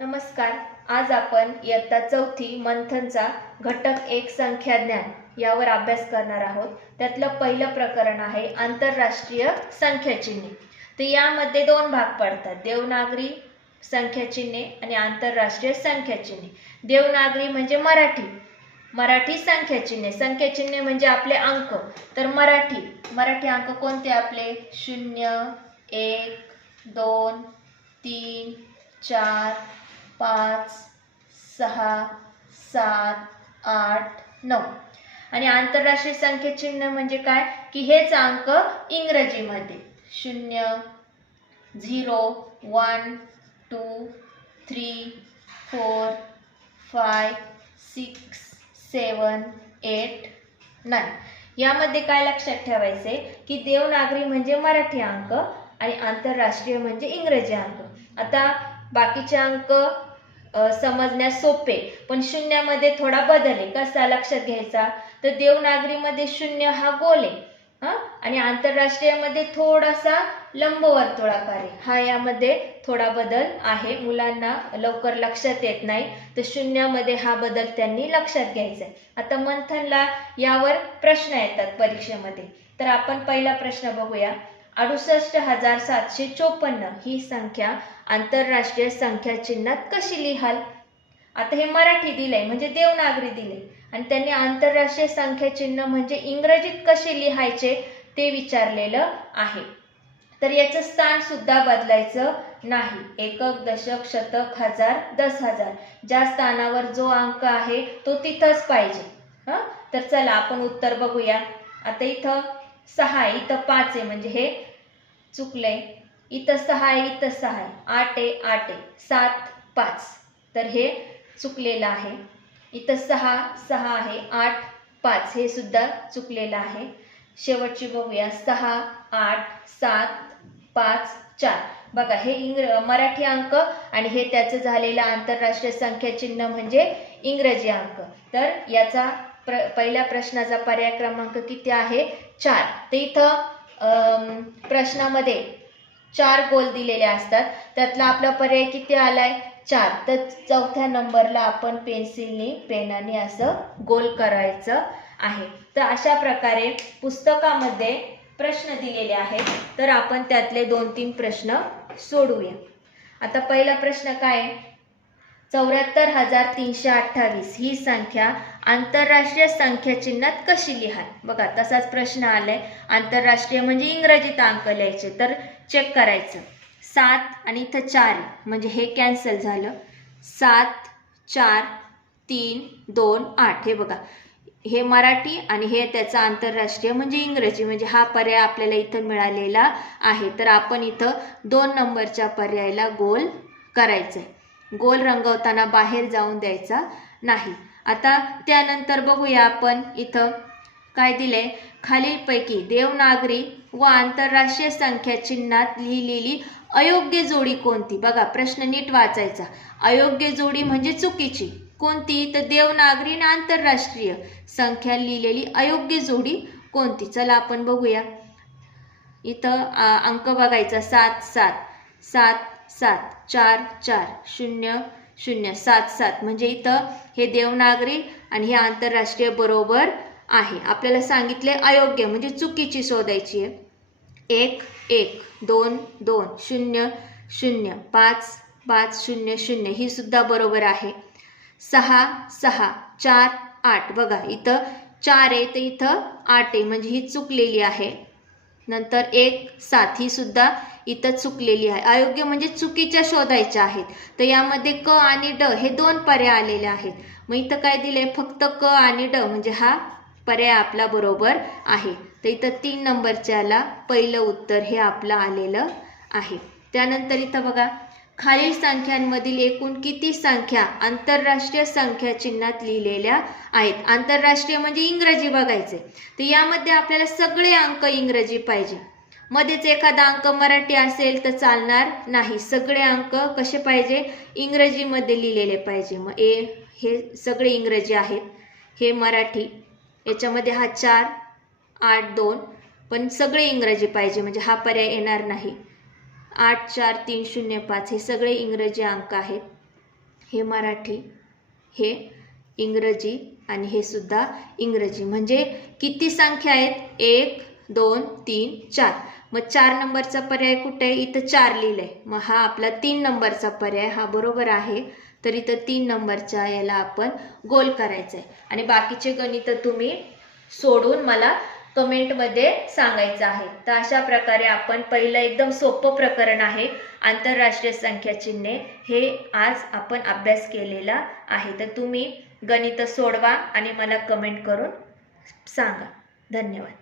नमस्कार. आज आपण इयत्ता चौथी मंथनचा घटक 1 संख्या ज्ञान यावर अभ्यास करणार आहोत. त्यातलं पहिलं प्रकरण आहे आंतरराष्ट्रीय संख्या चिन्हे. तर यामध्ये दोन भाग पडतात, देवनागरी संख्या चिन्हे आणि आंतरराष्ट्रीय संख्या चिन्हे. देवनागरी म्हणजे मराठी संख्या चिन्हे म्हणजे आपले अंक. तर मराठी अंक कोणते आपले? 0, 1, 2, 3, 4, 5, 6, 7, 8, 9. आणि आंतरराष्ट्रीय संख्या चिन्ह म्हणजे काय की हेच अंक इंग्रजीमध्ये 0, 0, 1, 2, 3, 4, 5, 6, 7, 8, 9. यामध्ये काय लक्षात ठेवायचे की देवनागरी म्हणजे मराठी अंक आणि आंतरराष्ट्रीय म्हणजे इंग्रजी अंक. आता बाकीचे अंक समजण्यास सोपे, पण शून्यामध्ये थोडा बदल आहे. कसा लक्षात घ्यायचा? तर देवनागरीमध्ये 0 हा गोल आहे आणि आंतरराष्ट्रीयमध्ये थोडासा लंबवर्तुळाकार आहे. हा यामध्ये थोडा बदल आहे, मुलांना लवकर लक्षात येत नाही, तर शून्यामध्ये हा बदल त्यांनी लक्षात घ्यायचा आहे. आता मंथनला यावर प्रश्न येतात परीक्षेमध्ये. तर आपण पहिला प्रश्न बघूया. 68,754 ही संख्या आंतरराष्ट्रीय संख्या चिन्हात कशी लिहाल? आता हे मराठी दिलंय म्हणजे देवनागरी दिले आणि त्यांनी आंतरराष्ट्रीय संख्या चिन्ह म्हणजे इंग्रजीत कसे लिहायचे ते विचारलेलं आहे. तर याचं स्थान सुद्धा बदलायचं नाही. एकक, दशक, शतक, हजार, 10,000 ज्या स्थानावर जो अंक आहे तो तिथंच पाहिजे. तर चला आपण उत्तर बघूया. आता इथं 6 आहे, इथं 5 आहे म्हणजे हे चुकलंय. इथं 6 आहे, इथं 6 आहे. 8 आहे, 8 आहे. 7, 5 तर हे चुकलेलं आहे. इथं 6 आहे, 8, 5 हे सुद्धा चुकलेलं आहे. शेवटची बघूया. 6, 8, 7, 5, 4. बघा हे मराठी अंक आणि हे त्याचं झालेलं आंतरराष्ट्रीय संख्या चिन्ह म्हणजे इंग्रजी अंक. तर याचा पहिल्या प्रश्नाचा पर्याय क्रमांक किती आहे? 4. तर इथं प्रश्नामध्ये 4 गोल दिलेले असतात, त्यातला आपला पर्याय किती आलाय? 4. तर चौथ्या नंबरला आपण पेन्सिलने पेनाने असं गोल करायचं आहे. तर अशा प्रकारे पुस्तकामध्ये प्रश्न दिलेले आहेत, तर आपण त्यातले 2-3 प्रश्न सोडवूया. आता पहिला प्रश्न काय? 74,328 ही संख्या आंतरराष्ट्रीय संख्या चिन्हात कशी लिहाल? बघा तसाच प्रश्न आलाय. आंतरराष्ट्रीय म्हणजे इंग्रजीत अंक लिहायचे, तर चेक करायचं. 7 आणि इथं 4 म्हणजे हे कॅन्सल झालं. 7, 4, 3, 2, 8 हे बघा हे मराठी आणि हे त्याचं आंतरराष्ट्रीय म्हणजे इंग्रजी, म्हणजे हा पर्याय आपल्याला इथं मिळालेला आहे. तर आपण इथं 2 नंबरच्या पर्यायाला गोल करायचंय. गोल रंगवताना बाहेर जाऊन द्यायचा नाही. आता त्यानंतर बघूया आपण इथं काय दिलंय. खालीलपैकी देवनागरी व आंतरराष्ट्रीय संख्या चिन्हात लिहिलेली अयोग्य जोडी कोणती? बघा प्रश्न नीट वाचायचा. अयोग्य जोडी म्हणजे चुकीची कोणती? तर देवनागरी आणि आंतरराष्ट्रीय संख्या लिहिलेली अयोग्य जोडी कोणती? चला आपण बघूया. इथं अंक बघायचा. 7, 7, 7, 7, 4, 4, 0, 0, 7, 7 म्हणजे इथं हे देवनागरी आणि हे आंतरराष्ट्रीय बरोबर आहे. आपल्याला सांगितले अयोग्य म्हणजे चुकीची शोधायची आहे. 1, 1, 2, 2, 0, 0, 5, 5, 0, 0 ही सुद्धा बरोबर आहे. 6, 6, 4, 8 बघा इथं 4 आहे तर इथं 8 आहे म्हणजे ही चुकलेली आहे. नंतर 1, 7 ही सुद्धा इथं चुकलेली आहे. अयोग्य म्हणजे चुकीच्या शोधायच्या आहेत. तर यामध्ये क आणि ड हे 2 पर्याय आलेले आहेत. मग इथं काय दिले? फक्त क आणि ड म्हणजे हा पर्याय आपला बरोबर आहे. तर इथं 3 नंबरच्याला पहिलं उत्तर हे आपलं आलेलं आहे. त्यानंतर इथं बघा खालील संख्यांमधील एकूण किती संख्या आंतरराष्ट्रीय संख्या चिन्हात लिहिलेल्या आहेत? आंतरराष्ट्रीय म्हणजे इंग्रजी बघायचे, तर यामध्ये आपल्याला सगळे अंक इंग्रजी पाहिजे. मध्येच एखादा अंक मराठी असेल तर चालणार नाही. सगळे अंक कसे पाहिजे? इंग्रजीमध्ये लिहिलेले पाहिजे. मग हे सगळे इंग्रजी आहेत, हे मराठी. याच्यामध्ये हा 4, 8, 2 पण सगळे इंग्रजी पाहिजे म्हणजे हा पर्याय येणार नाही. 8, 4, 3, 0, 5 हे सगळे इंग्रजी अंक आहेत. हे मराठी, हे इंग्रजी आणि हे सुद्धा इंग्रजी. म्हणजे किती संख्या आहेत? 1 2 3 4. मग 4 नंबरचा पर्याय कुठे आहे? इथं 4 लिहिलंय. मग हा आपला 3 नंबरचा पर्याय हा बरोबर आहे. तर इथं 3 नंबरच्या याला आपण गोल करायचं आहे. आणि बाकीचे गणित तुम्ही सोडून मला कमेंटमध्ये सांगायचं आहे. तर अशा प्रकारे आपण पहिलं एकदम सोपं प्रकरण आहे आंतरराष्ट्रीय संख्या चिन्हे, हे आज आपण अभ्यास केलेला आहे. तर तुम्ही गणित सोडवा आणि मला कमेंट करून सांगा. धन्यवाद.